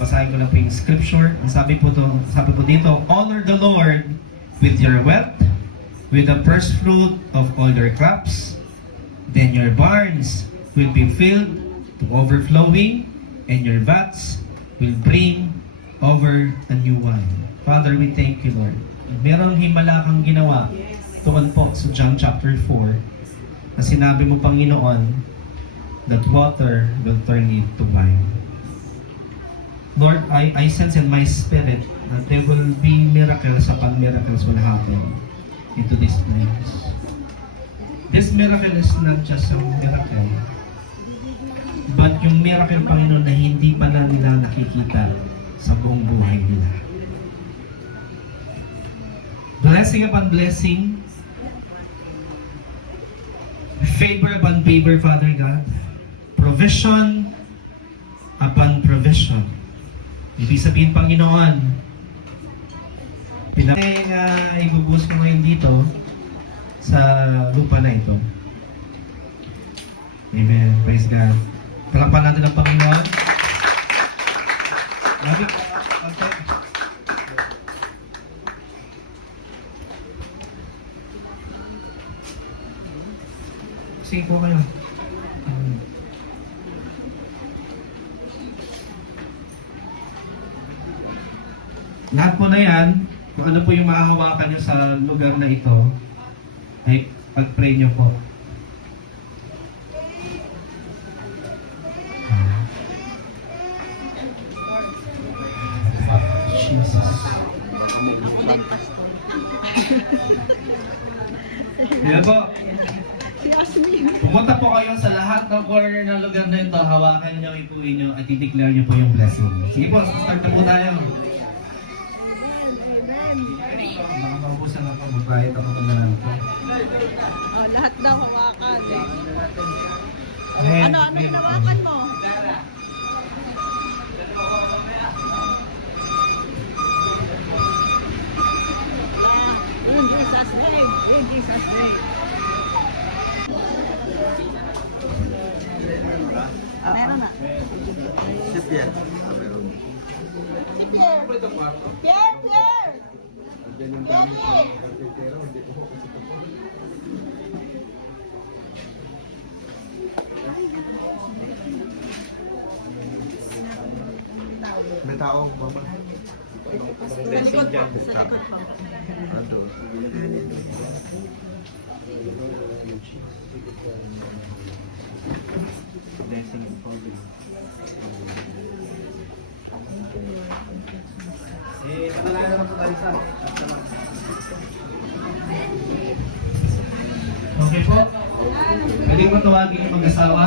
basahin ko lang po yung scripture. Ang sabi po dito, honor the Lord with your wealth, with the first fruit of all your crops. Then your barns will be filled to overflowing, and your vats will bring over a new wine. Father, we thank you, Lord. Merong himala kang ginawa tuon po sa John chapter 4 na sinabi mo, Panginoon, that water will turn into wine. Lord, I sense in my spirit that there will be miracles upon miracles will happen into this place. This miracle is not just a miracle, but yung miracle, Panginoon, na hindi pa na nila nakikita sa buong buhay nila. Blessing upon blessing, favor upon favor, Father God, provision upon provision. Ibig sabihin, Panginoon, ibubuhos ko ngayon dito sa lupa na ito. Amen. Praise God. Palakpan natin ang Panginoon. Lagi po. Okay. Sige po kayo. Lahat po na yan, kung ano po yung mahahawakan nyo sa lugar na ito, ay pag-pray nyo po. Jesus. Yan po. Pumunta po kayo sa lahat ng corner ng lugar na ito, hawakan nyo, ipuin nyo, at i-declare nyo po yung blessing. Sige po, start na po tayo. Mga mabusan ako, magbayad ako ito na ito. Lahat daw hawakan. Amen. Ano yung hawakan mo? In Jesus' name. In Jesus' name. Meron na. Si Pierre. Si Pierre. Pierre! Pierre! May tao, baba. Sa likod po. Sa likod po. Ano? Blessing and holy. Panalala na po tayo sa. Okay po. Pwede ko tawagin yung mag-asawa.